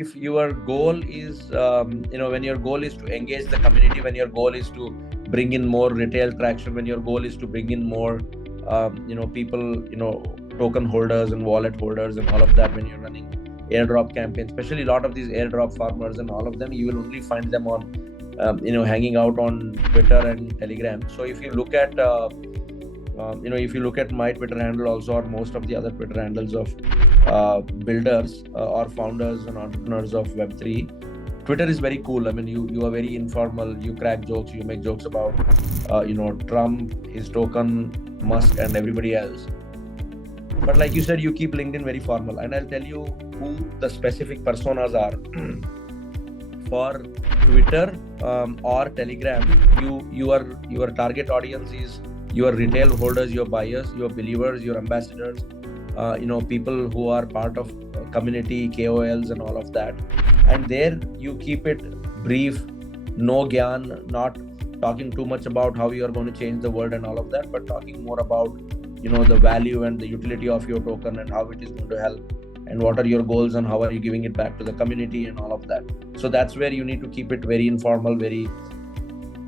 if your goal is when your goal is to engage the community, when your goal is to bring in more retail traction, when your goal is to bring in more people, token holders and wallet holders and all of that, when you're running airdrop campaigns, especially a lot of these airdrop farmers and all of them, you will only find them on hanging out on Twitter and Telegram. So if you look at if you look at my Twitter handle also, or most of the other Twitter handles of builders or founders and entrepreneurs of Web3, Twitter is very cool. I mean, you are very informal. You crack jokes. You make jokes about Trump, his token, Musk, and everybody else. But like you said, you keep LinkedIn very formal. And I'll tell you who the specific personas are. For Twitter or Telegram, your target audience is your retail holders, your buyers, your believers, your ambassadors, people who are part of community, KOLs and all of that. And there you keep it brief, no gyan, not talking too much about how you are going to change the world and all of that, but talking more about the value and the utility of your token and how it is going to help, and what are your goals and how are you giving it back to the community and all of that. So that's where you need to keep it very informal, very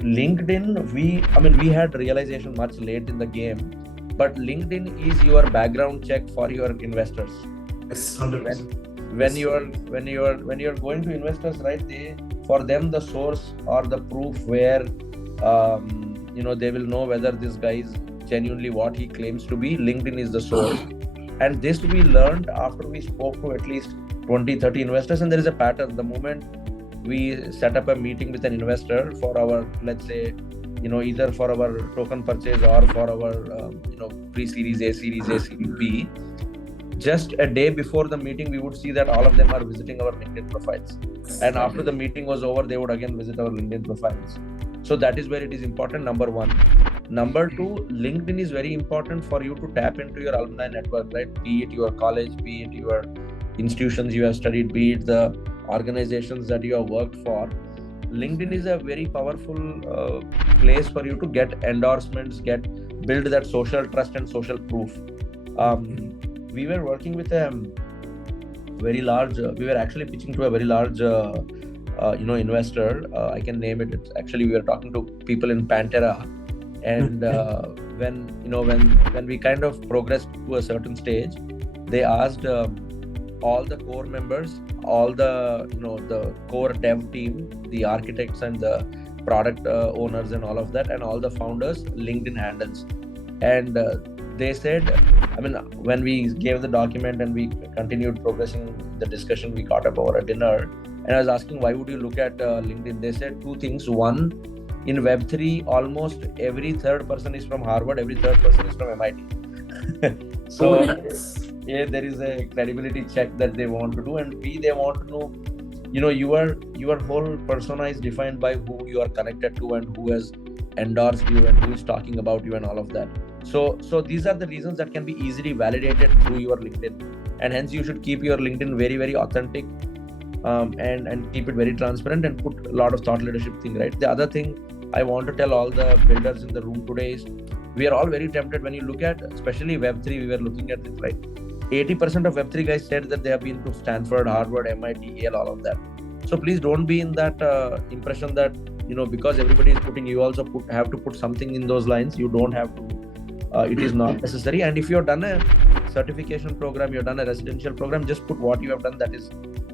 LinkedIn. We had realization much late in the game, but LinkedIn is your background check for your investors. Yes, 100%. When you're going to investors, right? For them the source or the proof where they will know whether this guy is genuinely what he claims to be. LinkedIn is the source. And this we learned after we spoke to at least 20-30 investors, and there is a pattern. The moment we set up a meeting with an investor for our, let's say, either for our token purchase or for our pre-series A, series A, series B, just a day before the meeting we would see that all of them are visiting our LinkedIn profiles, and after the meeting was over they would again visit our LinkedIn profiles. So that is where it is important, number one. Number two, LinkedIn is very important for you to tap into your alumni network, right? Be it your college, be it your institutions you have studied, be it the organizations that you have worked for. LinkedIn is a very powerful place for you to get endorsements, build that social trust and social proof. We were working with a very large, we were actually pitching to a very large investor. I can name it. It's actually, we were talking to people in Pantera. And when we kind of progressed to a certain stage, they asked all the core members, all the core dev team, the architects and the product owners and all of that, and all the founders LinkedIn handles. And they said, when we gave the document and we continued progressing the discussion, we caught up over a dinner, and I was asking, why would you look at LinkedIn? They said two things. One, in Web3, almost every third person is from Harvard, every third person is from MIT. So yeah, there is a credibility check that they want to do, and B, they want to know, your whole persona is defined by who you are connected to and who has endorsed you and who is talking about you and all of that. So these are the reasons that can be easily validated through your LinkedIn, and hence you should keep your LinkedIn very, very authentic, and keep it very transparent and put a lot of thought leadership thing, right? The other thing I want to tell all the builders in the room today is, we are all very tempted when you look at, especially Web3, we were looking at it, right? 80% of Web3 guys said that they have been to Stanford, Harvard, MIT, Yale, all of that. So please don't be in that impression that, because everybody is putting, you also have to put something in those lines. You don't have to. It is not necessary. And if you've done a certification program, you've done a residential program, just put what you have done. That is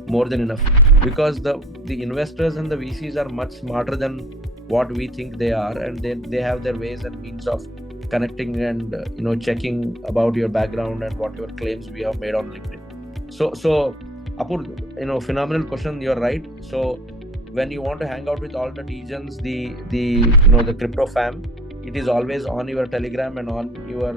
more than enough. Because the investors and the VCs are much smarter than what we think they are, and they have their ways and means of connecting and checking about your background and what your claims we have made on LinkedIn. So Apur, phenomenal question. You're right. So when you want to hang out with all the degens, the crypto fam, it is always on your Telegram and on your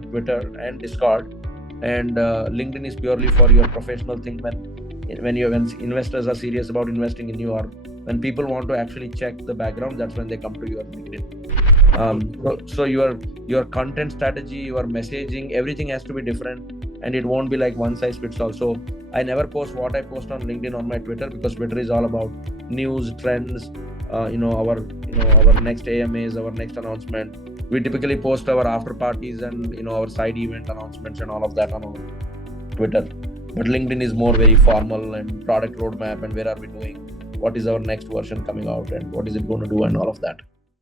Twitter and Discord, and LinkedIn is purely for your professional thing. When investors are serious about investing in you, or when people want to actually check the background, that's when they come to your LinkedIn. So your content strategy, your messaging, everything has to be different, and it won't be like one size fits all. So I never post what I post on LinkedIn on my Twitter, because Twitter is all about news, trends, our next AMAs, our next announcement. We typically post our after parties and our side event announcements and all of that on our Twitter. But LinkedIn is more very formal and product roadmap and where are we doing, what is our next version coming out, and what is it going to do, and all of that.